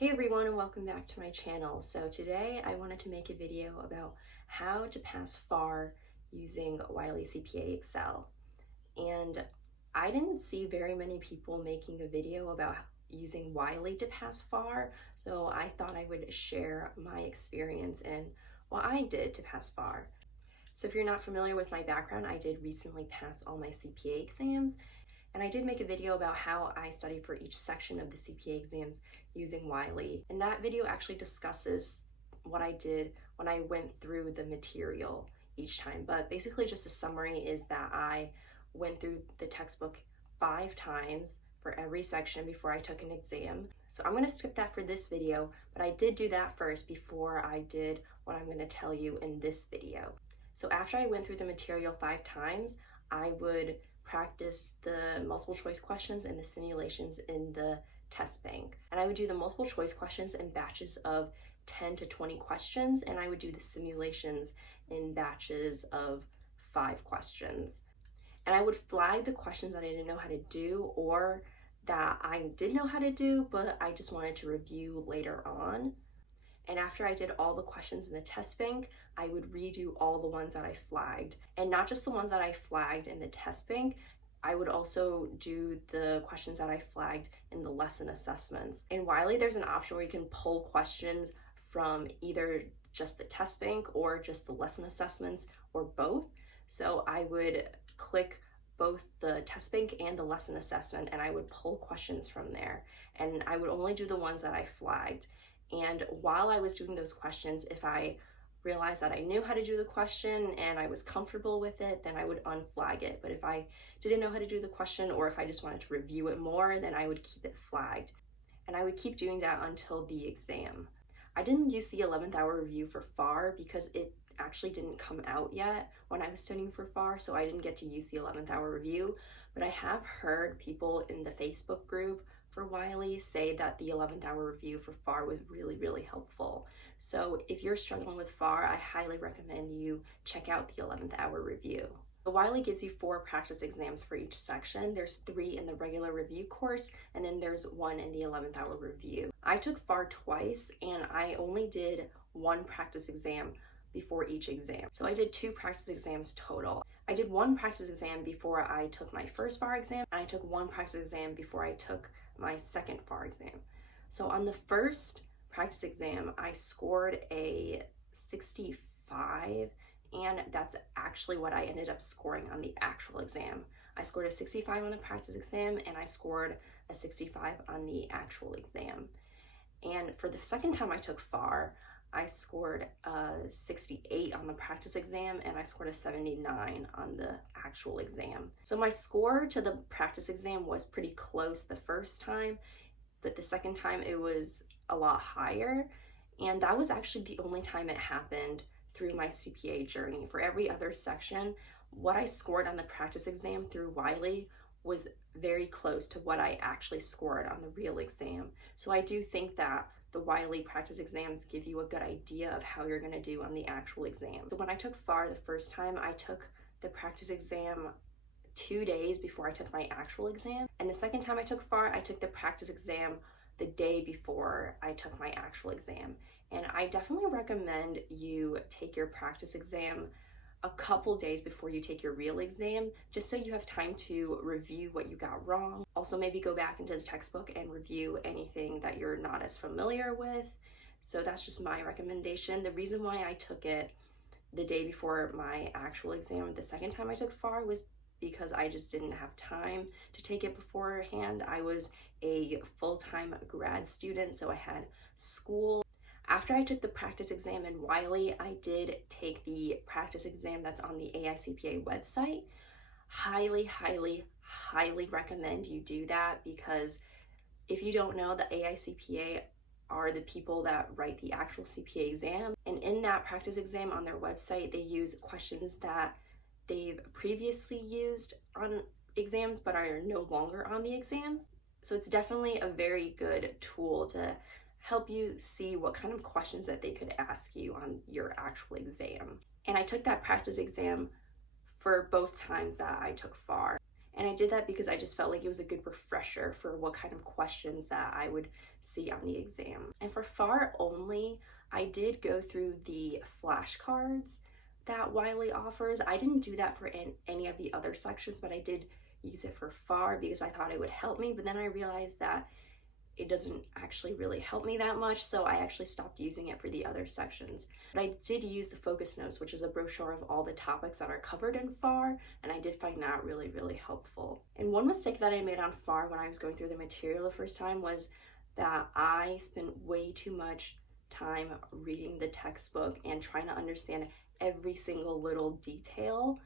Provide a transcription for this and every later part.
Hey everyone, and welcome back to my channel. So today I wanted to make a video about how to pass FAR using Wiley CPA Excel. And I didn't see very many people making a video about using Wiley to pass FAR, so I thought I would share my experience and what I did to pass FAR. So if you're not familiar with my background, I did recently pass all my CPA exams, and I did make a video about how I studied for each section of the CPA exams using Wiley. And that video actually discusses what I did when I went through the material each time. But basically just a summary is that I went through the textbook 5 times for every section before I took an exam. So I'm gonna skip that for this video, but I did do that first before I did what I'm gonna tell you in this video. So after I went through the material 5 times, I would practice the multiple choice questions and the simulations in the test bank. And I would do the multiple choice questions in batches of 10 to 20 questions, and I would do the simulations in batches of 5 questions. And I would flag the questions that I didn't know how to do or that I did know how to do, but I just wanted to review later on. And after I did all the questions in the test bank, I would redo all the ones that I flagged. And not just the ones that I flagged in the test bank, I would also do the questions that I flagged in the lesson assessments. In Wiley, there's an option where you can pull questions from either just the test bank or just the lesson assessments or both. So I would click both the test bank and the lesson assessment, and I would pull questions from there. And I would only do the ones that I flagged. And while I was doing those questions, if I realized that I knew how to do the question and I was comfortable with it, then I would unflag it. But if I didn't know how to do the question, or if I just wanted to review it more, then I would keep it flagged. And I would keep doing that until the exam. I didn't use the 11th hour review for FAR because it actually didn't come out yet when I was studying for FAR, so I didn't get to use the 11th hour review. But I have heard people in the Facebook group for Wiley say that the 11th hour review for FAR was really helpful. So if you're struggling with FAR, I highly recommend you check out the 11th hour review. So Wiley gives you 4 practice exams for each section. There's 3 in the regular review course, and then there's 1 in the 11th hour review. I took FAR twice, and I only did 1 practice exam before each exam. So I did 2 practice exams total. I did 1 practice exam before I took my first FAR exam, and I took 1 practice exam before I took my second FAR exam. So on the first practice exam, I scored a 65, and that's actually what I ended up scoring on the actual exam. I scored a 65 on the practice exam, and I scored a 65 on the actual exam. And for the second time I took FAR, I scored a 68 on the practice exam, and I scored a 79 on the actual exam. So my score to the practice exam was pretty close the first time, but the second time it was a lot higher. And that was actually the only time it happened through my CPA journey. For every other section, what I scored on the practice exam through Wiley was very close to what I actually scored on the real exam. So I do think that the Wiley practice exams give you a good idea of how you're going to do on the actual exam. So when I took FAR the first time, I took the practice exam 2 days before I took my actual exam. And the second time I took FAR, I took the practice exam the day before I took my actual exam. And I definitely recommend you take your practice exam a couple days before you take your real exam, just so you have time to review what you got wrong. Also, maybe go back into the textbook and review anything that you're not as familiar with. So that's just my recommendation. The reason why I took it the day before my actual exam the second time I took FAR was because I just didn't have time to take it beforehand. I was a full-time grad student, so I had school. After I took the practice exam in Wiley, I did take the practice exam that's on the AICPA website. Highly recommend you do that, because if you don't know, the AICPA are the people that write the actual CPA exam. And in that practice exam on their website, they use questions that they've previously used on exams but are no longer on the exams. So it's definitely a very good tool to help you see what kind of questions that they could ask you on your actual exam. And I took that practice exam for both times that I took FAR. And I did that because I just felt like it was a good refresher for what kind of questions that I would see on the exam. And for FAR only, I did go through the flashcards that Wiley offers. I didn't do that for any of the other sections, but I did use it for FAR because I thought it would help me, but then I realized that it doesn't actually really help me that much, so I actually stopped using it for the other sections. But I did use the focus notes, which is a brochure of all the topics that are covered in FAR, and I did find that really, really helpful. And one mistake that I made on FAR when I was going through the material the first time was that I spent way too much time reading the textbook and trying to understand every single little detail.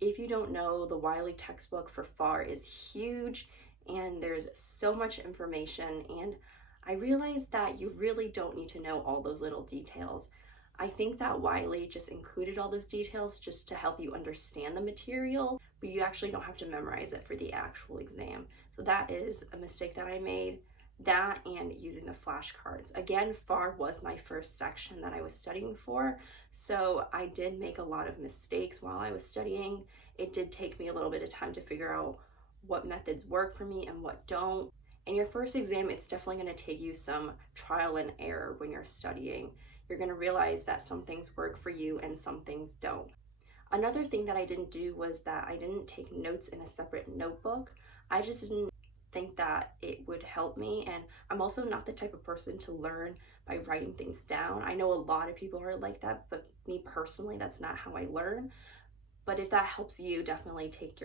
If you don't know, the Wiley textbook for FAR is huge and there's so much information, and I realized that you really don't need to know all those little details. I think that Wiley just included all those details just to help you understand the material, but you actually don't have to memorize it for the actual exam. So that is a mistake that I made. That and using the flashcards. Again, FAR was my first section that I was studying for, so I did make a lot of mistakes while I was studying. It did take me a little bit of time to figure out what methods work for me and what don't. In your first exam, it's definitely going to take you some trial and error when you're studying. You're going to realize that some things work for you and some things don't. Another thing that I didn't do was that I didn't take notes in a separate notebook. I just didn't think that it would help me, and I'm also not the type of person to learn by writing things down. I know a lot of people are like that, but me personally, that's not how I learn. But if that helps you, definitely take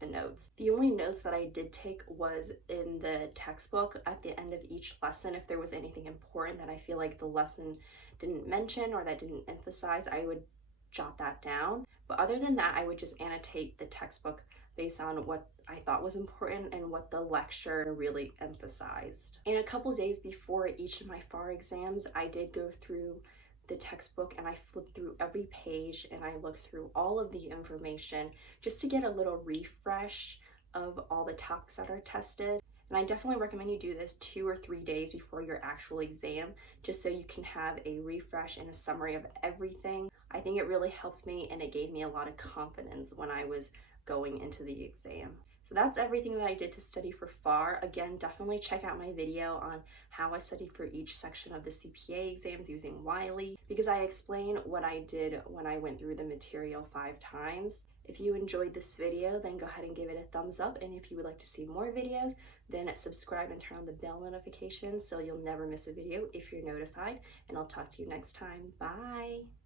the notes. The only notes that I did take was in the textbook at the end of each lesson. If there was anything important that I feel like the lesson didn't mention or that didn't emphasize, I would jot that down. But other than that, I would just annotate the textbook based on what I thought was important and what the lecture really emphasized. And a couple days before each of my FAR exams, I did go through the textbook and I flipped through every page and I looked through all of the information just to get a little refresh of all the topics that are tested. And I definitely recommend you do this 2 or 3 days before your actual exam, just so you can have a refresh and a summary of everything. I think it really helps me, and it gave me a lot of confidence when I was going into the exam. So that's everything that I did to study for FAR. Again, definitely check out my video on how I studied for each section of the CPA exams using Wiley, because I explain what I did when I went through the material 5 times. If you enjoyed this video, then go ahead and give it a thumbs up. And if you would like to see more videos, then subscribe and turn on the bell notifications so you'll never miss a video if you're notified. And I'll talk to you next time. Bye.